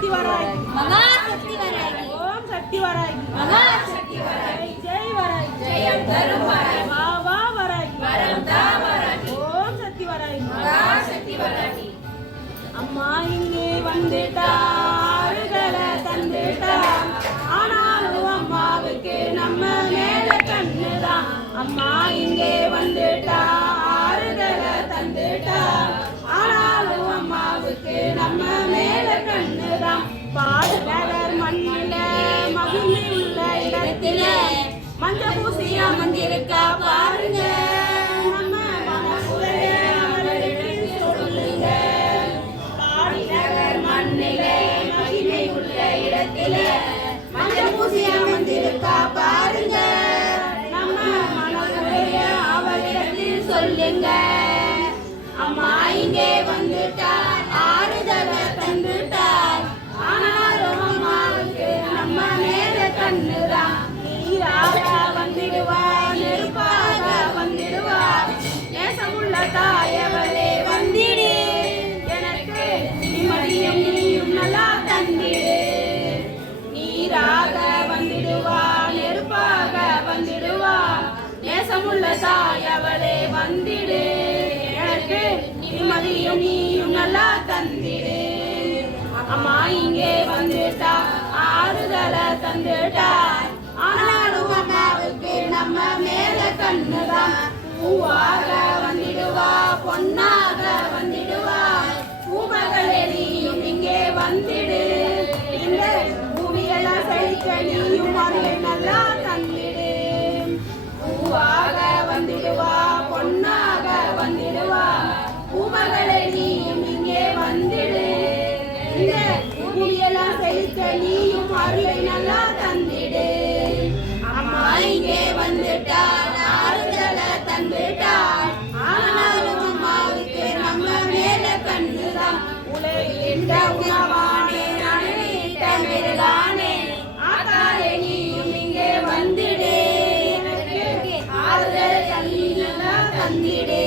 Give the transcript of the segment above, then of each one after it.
சக்தி வராகி மகாசக்தி வராகி ஓம் சக்தி வராகி மகாசக்தி வராகி ஜெய் வராகி ஜெயம் தரும் வராகி வா வா வராகி வரம் தா வராகி ஓம் சக்தி வராகி மகாசக்தி வராகி அம்மா இங்கே வந்துட்டா ஆறுதலை தந்துட்டா ஆனாலும் அம்மாவுக்கு நம்ம மேல கண்ணுதான் அம்மா இங்கே வந்துட்டா ஆறுதலை தந்துட்டா ஆனாலும் அம்மாவுக்கு நம்ம மேல கண்ணுதான் பாடுநகர் மண்ணில மகிழ்ச்சி உள்ள இடத்தில மஞ்ச பூசி அமர்ந்திருக்கா பாருங்க நம்ம மனசுரைய அவளுக்கு சொல்லுங்க பாடுநகர் மண்ணில மகிழ்ச்சி உள்ள இடத்தில மஞ்ச பூசி அமர்ந்திருக்கா பாருங்க நம்ம மனசுரைய அவளிடத்தில் சொல்லுங்க அம்மா இங்கே வந்துட்டா ஆறுதலை தந்துட்டார் ஆனாலும் அம்மாவுக்கு நம்ம மேல கண்ணுதான் நீராக வந்துடுவா நெருப்பாக வந்துடுவா நேசமுள்ள தாயவளே வந்திடு எனக்கு நிம்மதியும் நீயும் நல்லா தந்திடு நீராக வந்துடுவா நெருப்பாக வந்துடுவா நேசமுள்ள தாயவளே வந்திடு எனக்கு நிம்மதியும் நீயும் நல்லா தந்திடு அம்மா இங்கே வந்துட்டா ஆறுதலை தந்துட்டா ஆனாலும் அம்மாவுக்கு நம்ம மேல கண்ணுதான் பூவாக வந்துடுவா பொன்னாக வந்துடுவா பூமகளே நீயும் இங்கே வந்திடு இந்த பூமியெல்லாம் செழிக்க நீயும் அருளை நல்லா தந்திடு பூவாக வந்துடுவா பொன்னாக வந்துடுவா பூமகளே நீயும் இங்கே வந்திடு இந்த பூமியெல்லாம் செழிக்க நீயும் அருளை நல்லா தந்திடு அம்மா இங்கே வந்துட்டா ஆறுதலை தந்துட்டா ஆனாலும் அம்மாவுக்கு நம்ம மேல கண்ணுதான் உலகிட்ட உணவானே நனையிட்ட மெருகானே ஆத்தாலே நீயும் இங்கே வந்திடு ஆறுதலை நல்லா தந்திடு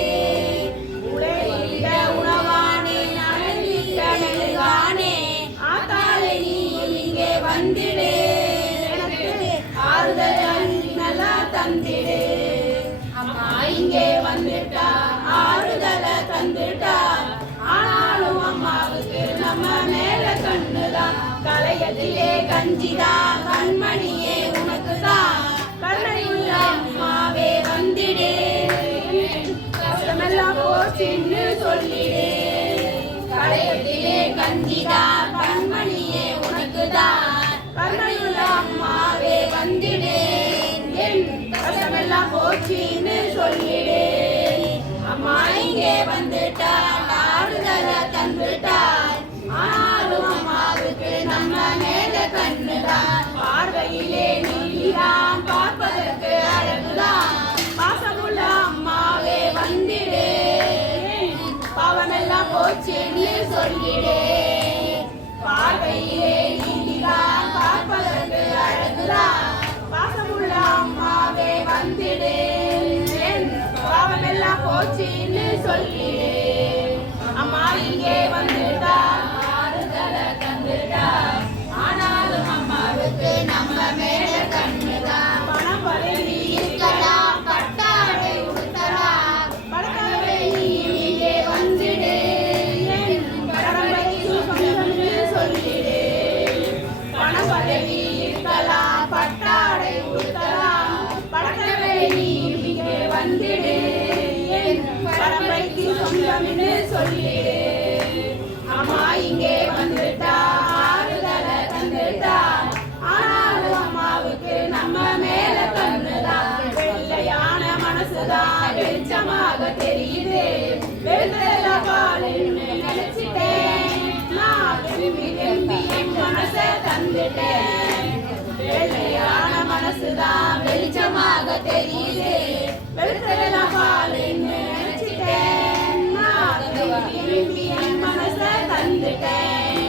உலகிட்ட உணவானே நனையிட்ட மெருகானே ஆத்தாலே நீயும் இங்கே வந்திடு ஆறுதல் நல்லா தந்திடு அம்மா இங்கே வந்துட்டா ஆறுதலை தந்துட்டா ஆனாலும் அம்மாவுக்கு நம்ம மேல கண்ணுதான் கலையத்திலே கஞ்சிதான் கண்மணியே உனக்குதான் கருணையுள்ள அம்மாவே வந்திடு கஷ்டமெல்லாம் போச்சுன்னு சொல்லிடு கலையத்திலே கஞ்சிதான் கண்மணியே உனக்குதான் கருணையுள்ள அம்மாவே வந்திடு என் கஷ்டமெல்லாம் போச்சுன்னு சொல்லிடு அம்மா இங்கே வந்துட்டா ஆறுதலை தந்துட்டார் ஆனாலும் அம்மாவுக்கு நம்ம மேல கண்ணுதான் பார்வையிலே நீராம் பார்ப்பதற்கு அழகுதான் பாசமுள்ள அம்மாவே வந்திடு பாவமெல்லாம் போச்சுன்னு சொல்லிடு பார்வையிலே நீராம் பார்ப்பதற்கு அழகுதான் பாசமுள்ள அம்மாவே வந்திடு பாவமெல்லாம் போச்சுன்னு சொல்லிடு அம்மா இங்கே வந்துட்டா ஆறுதலை தந்துட்டா ஆனாலும் அம்மாவுக்கு நம்ம மேல கண்ணுதான் பணம் பதவி இருக்கலாம் பட்டாடை உடுத்தலாம் படக்கவே நீ இங்கே வந்திடு பரம்பரைக்கு சொந்தம்னு சொல்லிடு பணம் பதவி இருக்கலாம் பட்டாடை உடுத்தலாம் படக்கவே நீ இங்கே வந்திடு பரம்பரைக்கு சொந்தம்னு சொல்லிடு அம்மா இங்கே வந்துட்டா ஆறுதலை தந்துட்டா ஆனாலும் அம்மாவுக்கு நம்ம மேல கண்ணுதான் வெள்ளையான மனசுதான் வெளிச்சமாக தெரியுது வெள்ளல பாலுன்னு நினைச்சிட்டேன் நான் விரும்பி விரும்பி என் மனசை தந்துட்டேன் வெள்ளையான மனசுதான் வெளிச்சமாக தெரியுது வெள்ளல பாலுன்னு நினைச்சிட்டேன் நான் விரும்பி என் மனசை தந்துட்டேன்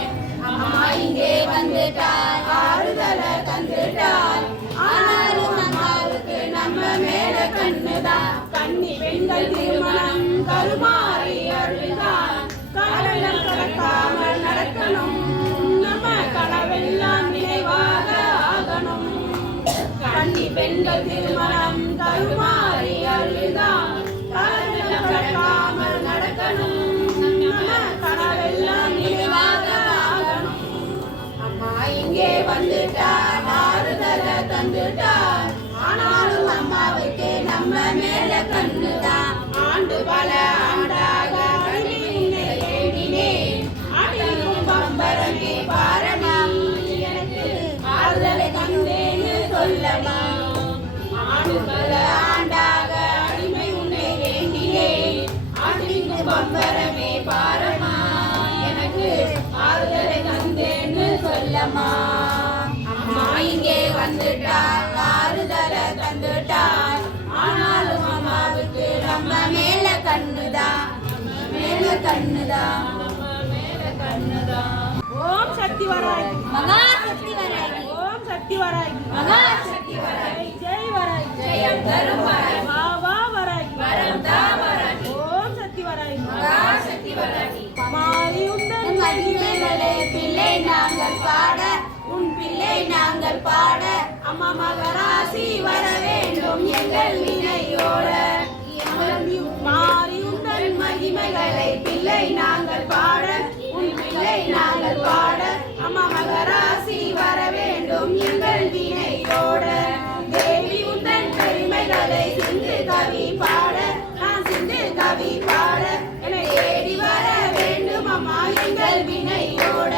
அம்மா இங்கே வந்துட்டார் ஆறுதலை தந்துட்டார் ஆனாலும் அம்மாவுக்கு நம்ம மேல கண்ணுதான் கன்னி பெண்கள் திருமணம் கருமாறி அருள்தான் காலம் கடக்காமல் நடக்கணும் நம்ம பெண்கள் திருமணம் கருமாறி அழுதான் காலம் கடக்காமல் நடக்கணும் நம்ம கனவெல்லாம் நினைவாக ஆகணும். அம்மா இங்கே வந்துட்டா ஆறுதல தந்துட்டார் ஆனாலும் அம்மாவுக்கு நம்ம மேல கண்ணுதான். ஆண்டு பல ஆண்டாக அடிமையினை தேடினேன் அடிக்கும் பம்பரமே பாரமா எனக்கு ஆறுதலை தந்தேன்னு சொல்லமா. ஆண்டு பல ஆண்டாக அடிமை உன்னை வேண்டினேன் அடிக்கும் பம்பரமே பாரமா எனக்கு ஆறுதலை தந்தேன்னு சொல்லமா. அம்மா இங்கே வந்துட்டார் ஆறுதலை தந்துட்டார் ஆனாலும் அம்மாவுக்கு நம்ம மேல கண்ணுதான் மேல கண்ணுதான் மேல கண்ணுதான். ஓம் சக்தி வராய் மகா சக்தி வராகி ஓம் சக்தி வராய் மகா சக்தி வராகி ஜெய் வராய் ஜெயம் தரும் வராகி வா வராய் வரம் தா வராகி ஓம் சக்தி வராய் மகா சக்தி வராகி. மாறி உந்தன் மகிமைகளே பிள்ளை நாங்கள் பாட உன் பிள்ளை நாங்கள் பாட அம்மா மகராசி வர வேண்டும் எங்கள் வினையோட. மாறி உந்தன் மகிமைகளை பிள்ளை நாங்கள் பாட உன் பிள்ளை நாங்கள் பாட அம்மா மகராசி வர வேண்டும் எங்கள் வினையோட. தேவி உந்தன் பெருமைகளை சிந்து கவி பாட நான் சிந்து கவி பாட என்னை தேடி வர வேண்டும் அம்மா எங்கள் வினையோட.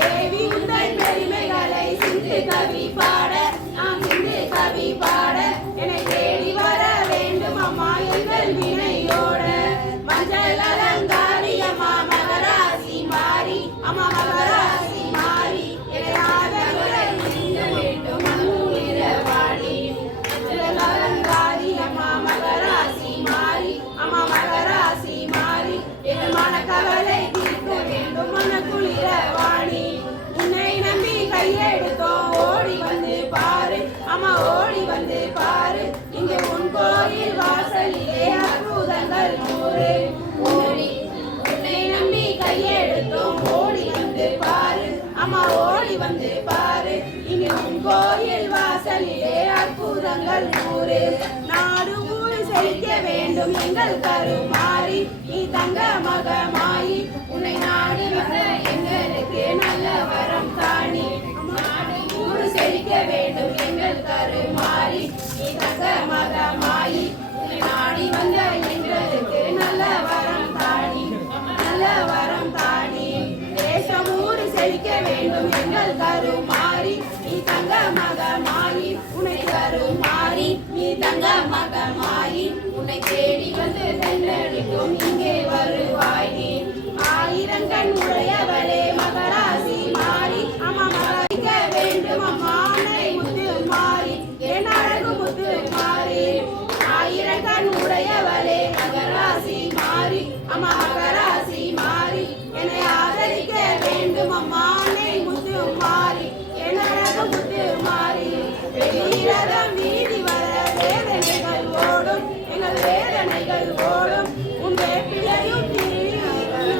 தேவி உந்தன் பெருமைகளை சிந்து கவி பாட நான் சிந்து கவி பாட என்னை தேடி வர வேண்டும் அம்மா எங்கள் வினையோட. மஞ்சள் அலங்காரி அம்மா மகராசி மாறி அம்மா மகராசி மாறி என்னை ஆதரவுரை செய்ய வேண்டும் மண்ணுயிர வாடி. மஞ்சள் அலங்காரி அம்மா மகராசி மாறி அம்மா மகராசி மாறி என் மனக்கவலை தீர்க்க வேண்டும் மனக்குளிர வாணி. உன்னை நம்பி கையெடுத்தோம் ஓடி வந்து பாரு அம்மா ஓடி வந்து பாரு இங்கு உன் கோயில் வாசலிலே அற்புதங்கள் நூறு. உன்னை நம்பி கையெடுத்தோம் ஓடி வந்து பாரு அம்மா ஓடி வந்து பாரு இங்கு உன் கோயில் வாசலிலே அற்புதங்கள் நூறு. நாடு ஊர் செழிக்க வேண்டும் எங்கள் கருமாறி நீ தங்க மகமாயி உன்னை நாடு வர எங்களுக்கு நல்ல வரம் தாணி. நாடு ஊர் செழிக்க வேண்டும் எங்கள் கருமாறி நீ தங்க மகமாயி உன்னை நாடி வந்த எங்களுக்கு நல்ல வரம் தாணி நல்ல வரம் தாணி. தேசம் ஊர் செழிக்க வேண்டும் எங்கள் கருமாறி நீ தங்க மகமாயி உன்னை கருமாறி நீ தங்க மகமாயி உன்னை தேடி வந்து தென்னடிக்கும் இங்கே வருவாய் நீ. ஆயிரங்கண் உடையவளே மகராசி மாறி அம்மா மகிழ்க்க வேண்டும் அம்மா அன்னை முத்து மாறி என் அழகு முத்து மாறி. ஆயிரங்கண் உடையவளே மகராசி மாறி அம்மா மகராசி மாறி என்னை ஆதரிக்க வேண்டும் அம்மா அன்னை முத்து மாறி என் அழகு முத்து மாறி. வெளியிரதம் வீதி வர வேதனைகள் ஓடும் எங்கள் வேதனைகள் ஓடும் உன் வேப்பிலையும்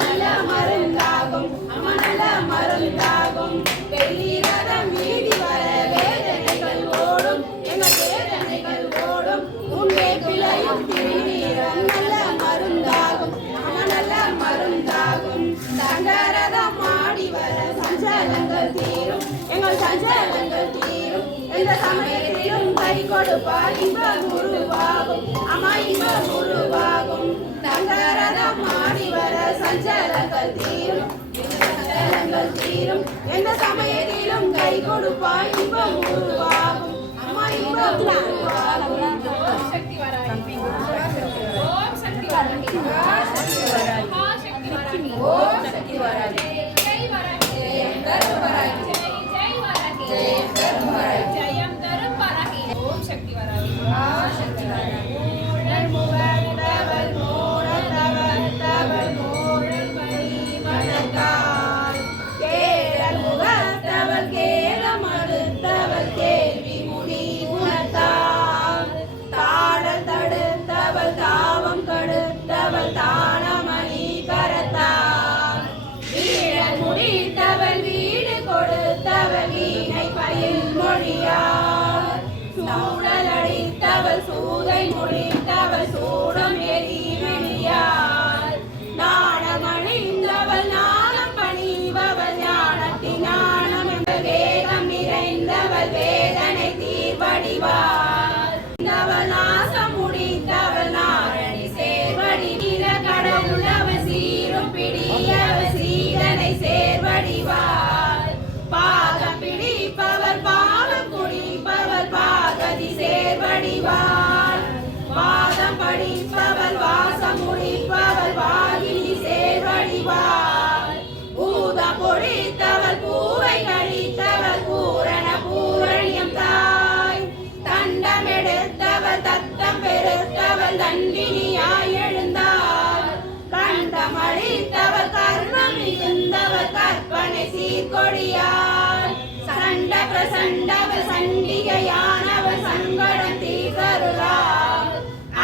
நல்ல மருந்தாகும் அம்மா நல்ல மருந்தாகும். வெளியிரதம் வீதி வர வேதனைகள் ஓடும் எங்கள் வேதனைகள் ஓடும் உன் வேப்பிலையும் திருநீரம் நல்ல மருந்தாகும் அம்மா நல்ல மருந்தாகும். சங்கரதம் ஆடி வர சஞ்சலங்கள் தீரும் எங்கள் சஞ்சலங்கள் தீரும் எந்த சமயத்திலும் கை கொடுப்பார் இன்பம் உருவாகும் அம்மா இன்பம் உருவாகும். சங்கரதம் ஆடி வர சஞ்சலங்கள் தீரும் சஞ்சலங்கள் தீரும் எந்த சமயத்திலும் கை கொடுப்பார் இன்பம் உருவாகும் அம்மா இன்பம் உருவாகும். ஓம் சக்தி வராகி ஓம் சக்தி வராகி மகா சக்தி வராகி மகா சக்தி வராகி ஓம் சக்தி வராகி ஜெய் வராகி ஜெயம் தரும் வராகி ஜெய் வராகி ஜெயம் தரும் வராகி ஜெயம் தரும் வராகி ஓம் சக்தி வராகி மகா சக்தி வராகி. முகத்தவள் மோனத்தவள் தவள் மோழல் மணி மணக்கால் கேடல் முகத்தவள் கேலம் அடுத்தவள் கேள்வி முடி குணத்தால் தாடல் தடுத்தவள் தாவம் கடுத்தவள் தானமணி கரத்தால் கண்டினியாய் எழுந்தாள். கண்டமளித்தவர் கர்ணம் மிகுந்தவர் கற்பனை சீர்கொடியாள். சண்ட பிரசண்டவர் சண்டிகையானவர் சங்கடம் தீர்த்தருளாள்.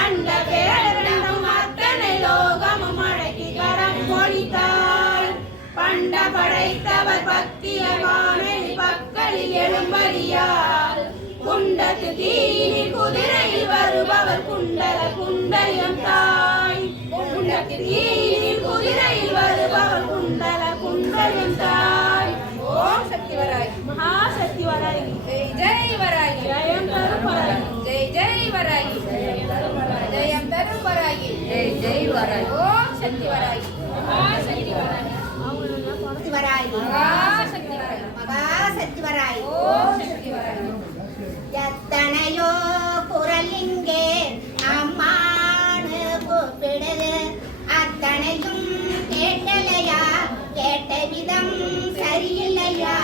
அண்ட பேரண்டம் அத்தனை லோகமும் அடக்கி கரம் மொழித்தாள். பண்ட படைத்தவர் பக்தியவானை பக்களில் எழும்படியாள். குண்டத்து தீயில் குதிரையில் வருபவர் குண்டல குண்டலியம் தாய். குண்டத்து தீயில் குதிரையில் வருபவர் குண்டல குண்டலியம் தாய். ஓம் சக்தி வராகி. மகாசக்தி வராகி. ஜெய் ஜெய் வராகி. ஜெயம் தரும் வராகி. ஜெய் ஜெய் வராகி. ஜெயம் தரும் வராகி. ஜெய் ஜெய் வராகி. ஓம் சக்தி வராகி. மகாசக்தி வராகி. சக்தி வராகி. மகாசக்தி வராகி. மகாசக்தி வராகி. ஓம் சக்தி வராகி. எத்தனையோ குரல் இங்கே அம்மானு கூப்பிடுது. அத்தனையும் கேட்கலையா? கேட்ட விதம் சரியில்லையா?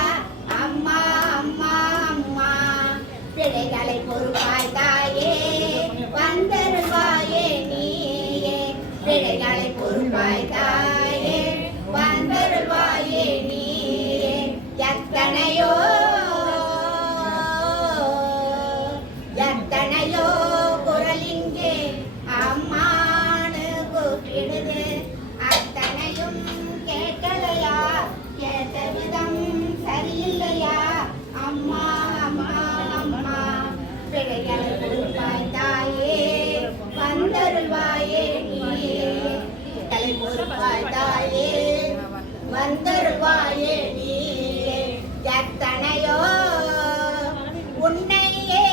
அம்மா அம்மா அம்மா பிழைகளை பொறுப்பாய் தாயே வந்தருவாயே நீயே. பிழைகளை பொறுப்பாய் தாயே வந்தருவாயே நீயே. எத்தனையோ எத்தனையோ குரல் இங்கே அம்மானு கூப்பிடுது. அத்தனையும் கேட்கலையா? கேட்ட விதம் சரியில்லையா? அம்மா அம்மா அம்மா பிழைகளை பொறுப்பாய் தாயே வந்தருள்வாயே நீயே. பிழைகளை பொறுப்பாய் தாயே வந்தருள்வாயே நீயே. எத்தனையோ உன்னையே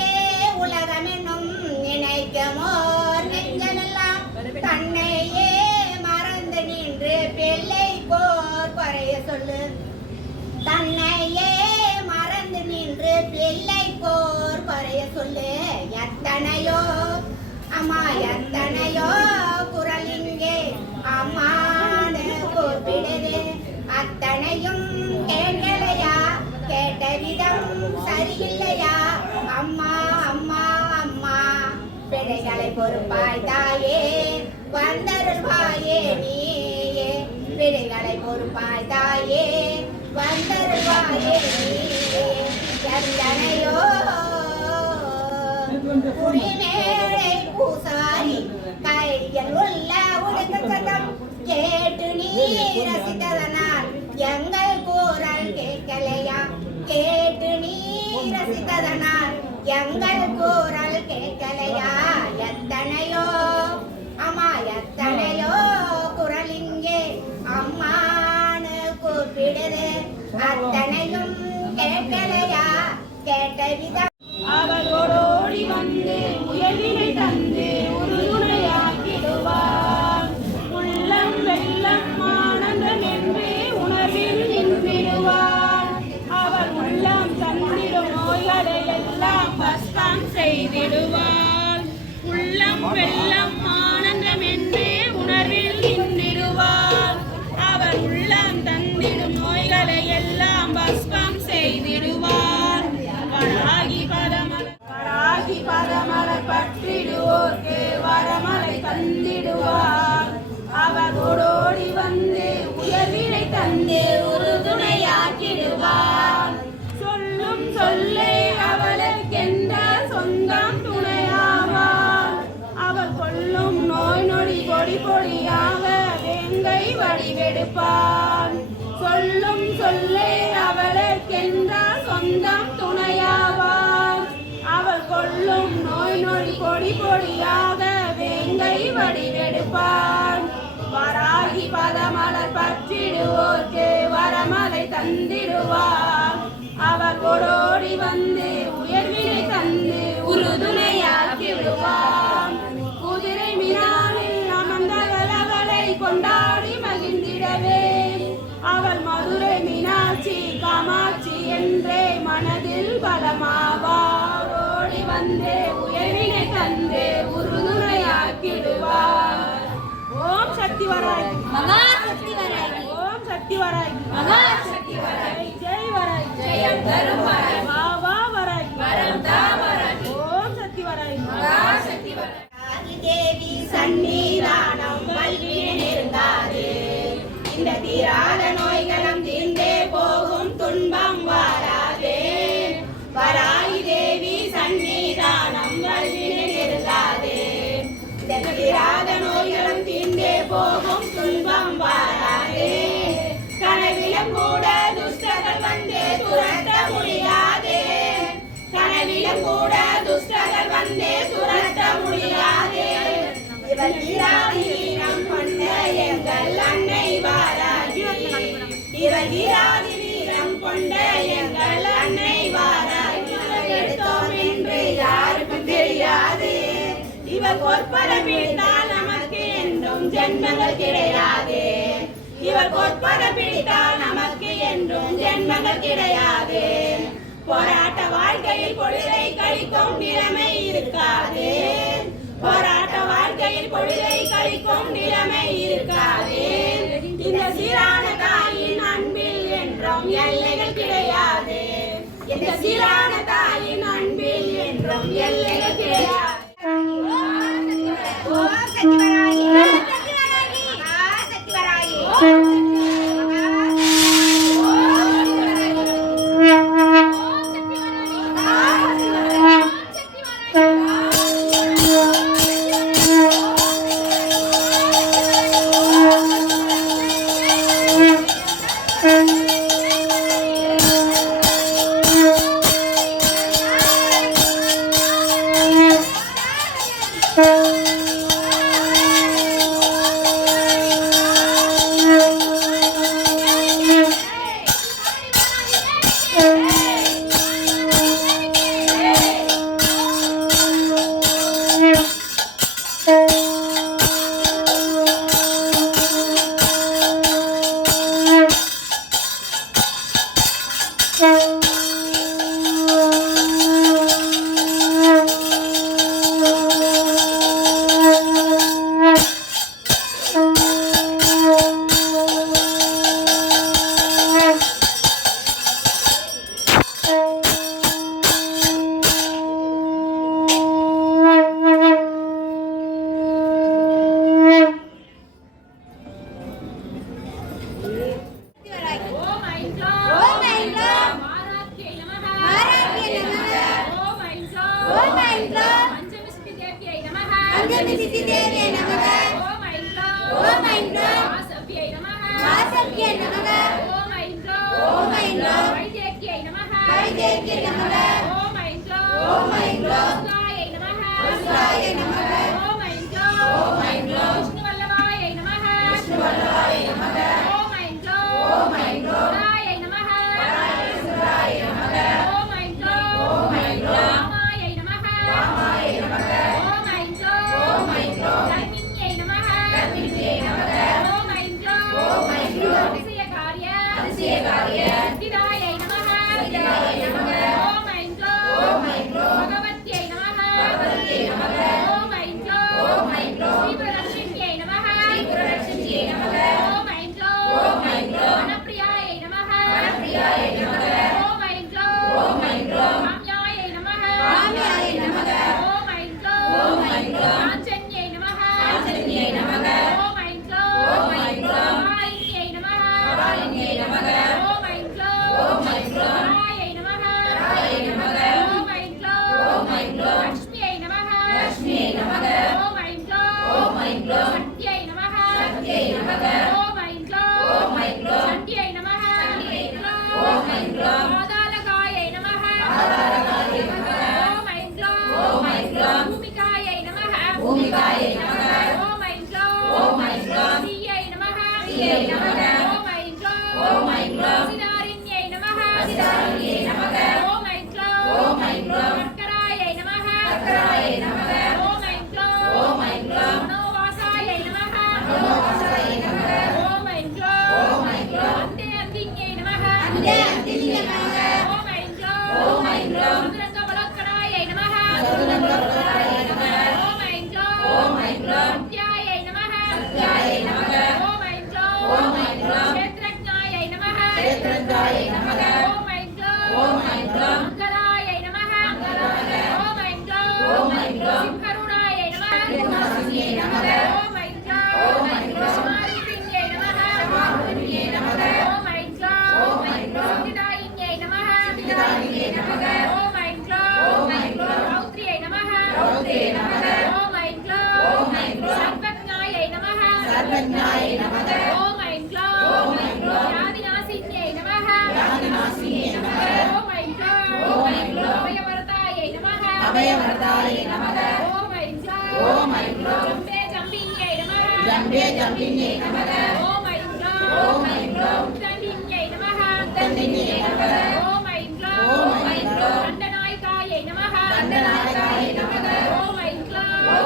உலகமென்னும் நினைக்கமோர் நெஞ்சமெல்லாம் தன்னையே மறந்து நின்று பிள்ளை போர் குறைய சொல்லு. தன்னையே மறந்து நின்று பிள்ளை போர் குறைய சொல்லு. எத்தனையோ அம்மா எத்தனையோ குரல் இங்கே அம்மானு கூப்பிடுது. அத்தனையும் கேட்கலையா? கேட்ட விதம் சரியில்லையா? அம்மா அம்மா அம்மா பிழைகளை பொறுப்பாய் தாயே வந்தருள்வாயே நீயே. பிழைகளை பொறுப்பாய் தாயே வந்தருள்வாயே நீயே. எத்தனையோ குடிமேடை பூசாரி கையில் உள்ள உலக சதம் கேட்டு நீ ரசித்ததனால் எங்கள் குரல் கேட்கலையா? கேட்டு நீ ரசித்ததனால் எங்கள் குரல் கேட்கலையா? எத்தனையோ அம்மா எத்தனையோ குரல் இங்கே அம்மானு கூப்பிடுது. அத்தனையும் கேட்கலையா? கேட்ட விதம் அவள் ஓடோடி வந்து உயர்வினை தந்து உறுதுணையாக்கிடுவாள். உள்ளம் வெள்ளம் ஆனந்தம் என்று உணர்வில் நின்றிடுவாள். அவள் உள்ளம் தந்திடும் நோய்களை எல்லாம் பஸ்கம் செய்திடுவாள். உள்ளம் வெள்ளம் ஆனந்தம் என்று உணர்வில் நின்றிடுவாள். அவள் உள்ளம் தந்திடும் நோய்களை எல்லாம் பஸ்கம் செய்திடுவாள். வராகி பதமலர் பற்றிடுவோர்க்கு வரமலை தந்திடுவார். அவர் ஓடோடி வந்து உயர்வினை தந்து உறுதுணையாக்கிடுவார். சொல்லும் சொல்லே அவளுக்கென்ற சொந்தம் துணையாவார். அவள் கொள்ளும் நோய் நொடி பொடி பொடியாக வேங்கை வடிவெடுப்பார். சொல்லும் சொல்லே அவளுக்கென்ற சொந்தம் துணையாவார். அவள் கொள்ளும் நோய் நொடி பொடி பொடியாக வேங்கை வடிவெடுப்பார். வராகி பதமலர் பற்றிடுவோர்க்கு வரமலை தந்திடுவார். அவள் ஓடோடி வந்து உயர்வினை தந்து உறுதுணையாக்கி விடுவார். குதிரை மினாவில் அமர்ந்தவள் அவளை கொண்டாடி மகிழ்ந்திடவே. அவள் மதுரை மீனாட்சி காமாட்சி என்றே மனதில் பலமாவார். ஓடி வந்து உயர்வினை தந்து உறுதுணையாக்கிடுவார். ஓம் சக்தி வராகி. மகாசக்தி வராகி. ஓம் சக்தி வராகி. மகாசக்தி வராகி. ஜெய் வராகி. ஜெயம் தரும் வராகி. வா வா வராகி. வரம் தா வராகி. ஓம் சக்தி வராகி. மகாசக்தி வராகி. ஆதி தேவி இவள் பொற்பர பிடித்தால் நமக்கு என்றும் ஜென்மங்கள் கிடையாது. இவள் பொற்பர பிடித்தால் நமக்கு என்றும் ஜென்மங்கள் கிடையாது. போராட்ட வாழ்க்கையில் பொழுதை கழிக்கும் நிலைமை இருக்காது. போராட்ட வாழ்க்கையில் பொழுதை கழிக்கும் நிலைமை இருக்காது. இந்த சீரான தாயின் அன்பில் என்றும் எல்லைகள் கிடையாது. இந்த சீரான தாயின் அன்பில் என்றும் எல்லைகள் கிடையாது.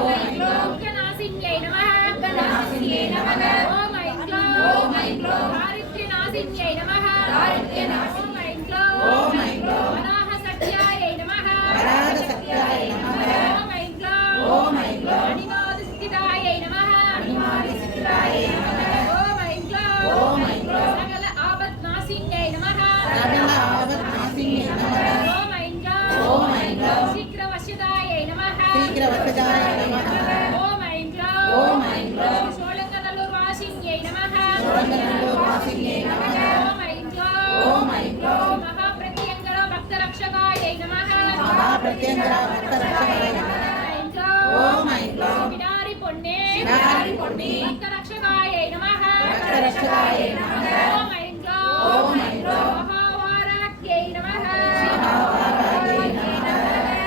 Om பிரத்யங்கரா பக்த ரட்சகாய ஓம் ஐம் க்ளௌம் பிடாரி பொன்னே பக்த ரட்சகாயை நமஹ ஓம் ஐம் க்ளௌம் மகாவாராக்யை நமஹ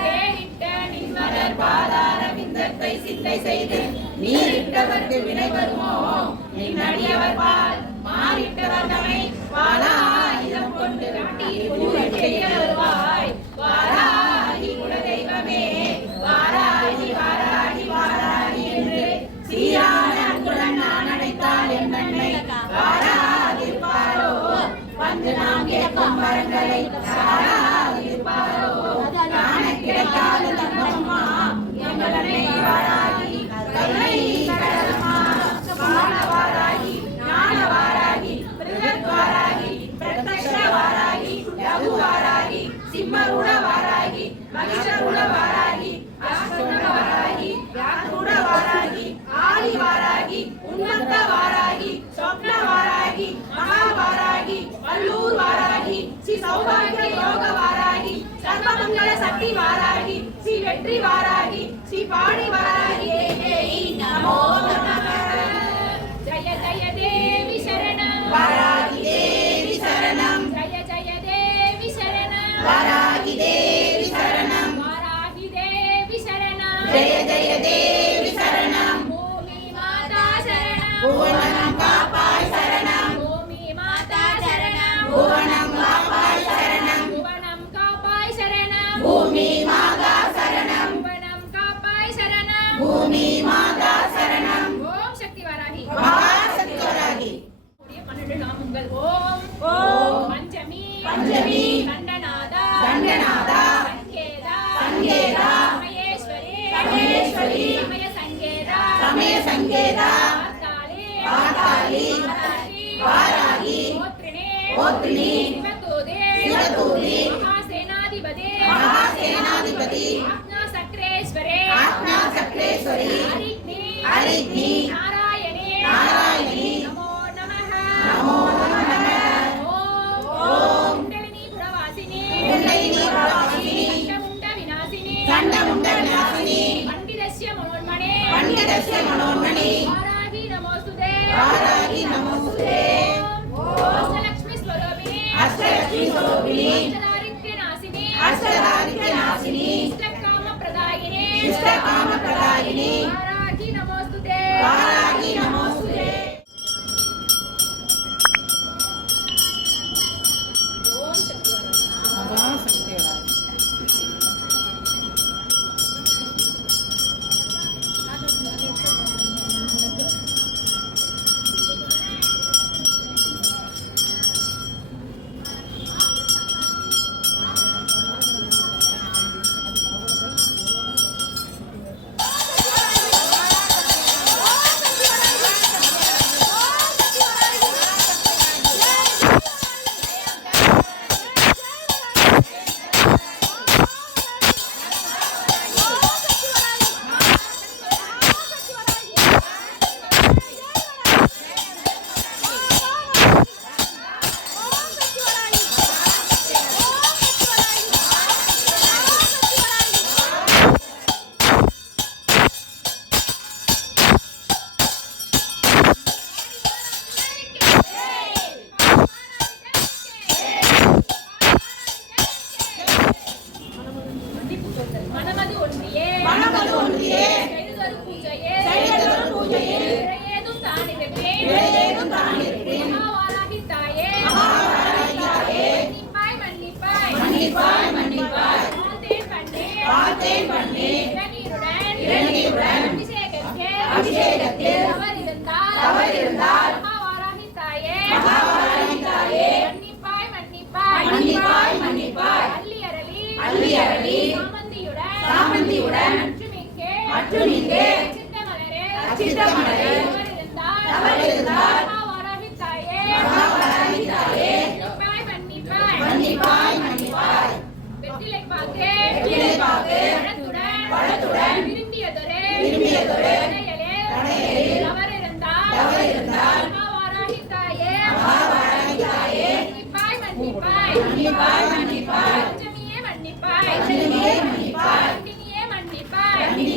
தேரிட்ட நின்மலர் பாதார விந்தத்தை சிந்தை செய்து நீரிட்டவர்க்கு வினை வருமோ நின் அடியவர் பால் மாறிட்டவர் தமை வாராயுதம் கொண்டு நாட்டில் பூரச் செய்ய வருவாய் வாராகி குலதெய்வமே வாராகி வாராகி வாராகி என்று சீரான அன்புடன் நான் அழைத்தால் என் நன்மை வாராதிருப்பாரோ வந்து நாம் கேட்கும் வரங்களை வாராதிருப்பாரோ காண கிடைக்காத தங்கம்மா எங்கள் அன்னை வாராகி கருணை கடலம்மா வாராகி ஞான வாராகி பிருகத் வாராகி பிரத்யக்ஷ வாராகி லகு வாராகி சிம்மரூட வாராகி மகிஷரூட வாராகி அஷ்டக வாராகி வியாக்குட வாராகி ஆதி வாராகி உன்னத வாராகி சொப்ன வாராகி மகாவாராகி வல்லூர் வாராகி ஸ்ரீ சௌபாகிய யோக வாராகி சர்வமங்கள சக்தி வாராகி ஸ்ரீ வெற்றி வாராகி ஸ்ரீ பாடி வாராகி தேவி நமோ நமः ஜய ஜய தேவி சரணம் வாராகி தேவி சரணம் ஜய ஜய தேவி சரணம் வாராகி தேவி சரணம் வாராகி தேவி சரணம் ஜெய ஜெய தேவி சரணம் பூமி மாதா சரணம் புவனம் காப்பாய் சரணம் பூமி மாதா சரணம் புவனம் காப்பாய் சரணம் புவனம் காப்பாய் சரணம் பூமி மாதா சரணம் புவனம் காப்பாய் சரணம் பூமி மாதா சரணம் ஓம் சக்தி வாராகி மகாசக்தி வராகி 12 நாமங்கள் ஓம் ஓம் பஞ்சமி பஞ்சமி தண்டநாதா தண்டநாதா சங்கேதா சங்கேதா மகேஸ்வரி மகேஸ்வரி சமய சங்கேதா சமய சங்கேதா பார்த்தாளி பார்த்தாளி வாராகி கோத்ரிணே கோத்ரிணி சிவதூதே சிவதூதே மகாசேனாதிபதி மகாசேனாதிபதி ஆக்ஞா சக்ரேஸ்வரே ஆக்ஞா சக்ரேஸ்வரி ஹரிக்னி ஹரிக்னி நாராயணே நாராயணி நமோ நமः நமோ நமः ஓம் குண்டலினி புரவாசினி குண்டலினி புரவாசினி சண்டமுண்ட விநாசினி சண்டமுண்ட விநாசினி பண்டிதஸ்ய மனோன்மணே பண்டிதஸ்ய மனோன்மணி வாராகி நமோஸ்துதே வாராகி நமோஸ்துதே ஓம் அஷ்டலக்ஷ்மி ஸ்வரூபிணி அஷ்டலக்ஷ்மி ஸ்வரூபிணி அஷ்டதாரித்ய நாசினி அஷ்டதாரித்ய நாசினி இஷ்டகாம பிரதாயினி இஷ்டகாம பிரதாயினி வாராகி நமோஸ்துதே வாராகி நமோஸ்துதே ஓம் சக்தி வாராகி மகாசக்தி வராகி மனமது ஒன்றியே மனமது ஒன்றியே செய்ததொரு பூஜையே செய்ததொரு பூஜையே இறையேதும் தானிருப்பேன் இறையேதும் தானிருப்பேன் மகாவாராகி தாயே மகாவாராகி தாயே மன்னிப்பாய் மன்னிப்பாய் மன்னிப்பாய் பார்த்தேன் பண்ணே இளநீருடன் அபிஷேகத்தில் தவறிருந்தால் மகாவாராகி தாயே மன்னிப்பாய் மன்னிப்பாய் அள்ளி அரளி சாமந்தியுடன் மற்றும் இங்கே அச்சிட்ட மலரே தவறிருந்தால் மகாவாராகி தாயே மன்னிப்பாய் மன்னிப்பாய் வெற்றிலை பாக்கு பழத்துடன் விரும்பியதொரு படையலில் தவறிருந்தால் மகாவாராகி தாயே மன்னிப்பாய் மன்னிப்பாய் மன்னிப்பாய் பஞ்சமியே மன்னிப்பாய் மன்னிப்பாய்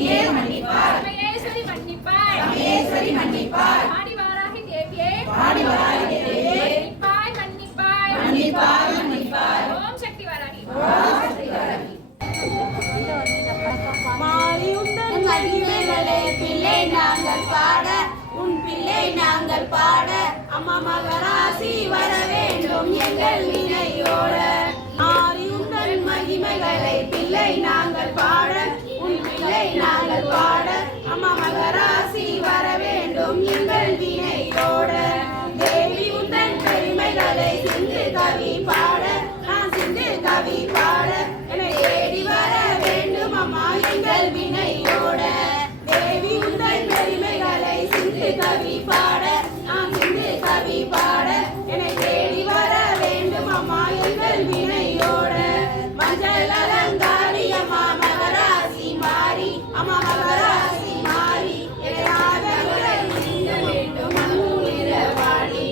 இனிமேல் மன்னிப்பார். சமயேஸ்வரி மன்னிப்பாய். சமயேஸ்வரி மன்னிப்பார். ஆடிவாராகி தேவியே ஆடிவாராகி தேவியே மன்னிப்பாய் மன்னிப்பாய் மன்னிப்பார் மன்னிப்பார். ஓம் சக்தி வராகி. ஓம் சக்தி வராகி. மாரியுந்தன் மகிமைகளே பிள்ளை நாங்கள் பாட உன் பிள்ளை நாங்கள் பாட அம்மா மகராசி வர வேண்டும் எங்கள் வினையோட. மாரியுந்தன் மகிமைகளை பிள்ளை நாங்கள் பாட உன் பிள்ளை நாங்கள் பாட அம்மா மகராசி வர வேண்டும் எங்கள் வினையோட. தேவி உந்தன் பெருமைகளை சிந்து கவி பாட நான் சிந்து கவி பாட என்னை தேடி வர வேண்டும் அம்மா எங்கள் வினையோட. தேவி உந்தன் பெருமைகளை சிந்து கவி பாட நான் சிந்து கவி பாட என்னை தேடி வர வேண்டும் அம்மா எங்கள் வினையோட. மஞ்சள் அலங்காரி அம்மா மகராசி மாறி அம்மா மகராசி மாறி என்னை நீங்க வேண்டும் மண்ணுயிர வாடி.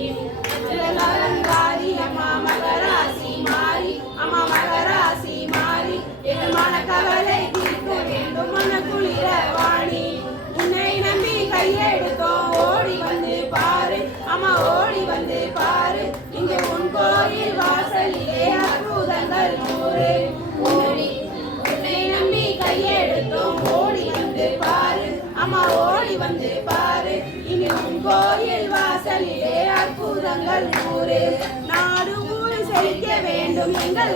மஞ்சள் அலங்காரி அம்மா மகராசி மாறி அம்மா மகராசி மாறி என் மனக்கவலை தீர்க்க வேண்டும் மனக்குளிர வாணி. உன்னை நம்பி கையெடுத்தோம் ஓடி வந்து பாரு அம்மா ஓடி வந்து பாரு இங்கே உன் கோயில் வாசலிலே அற்புதங்கள் நூறு. உன்னை நம்பி கையெடுத்தோம் ஓடி வந்து பாரு அம்மா ஓடி வந்து பாரு இங்கே உன் கோயில் வாசலிலே அற்புதங்கள் நூறு. நாடு ஊர் செழிக்க வேண்டும் எங்கள்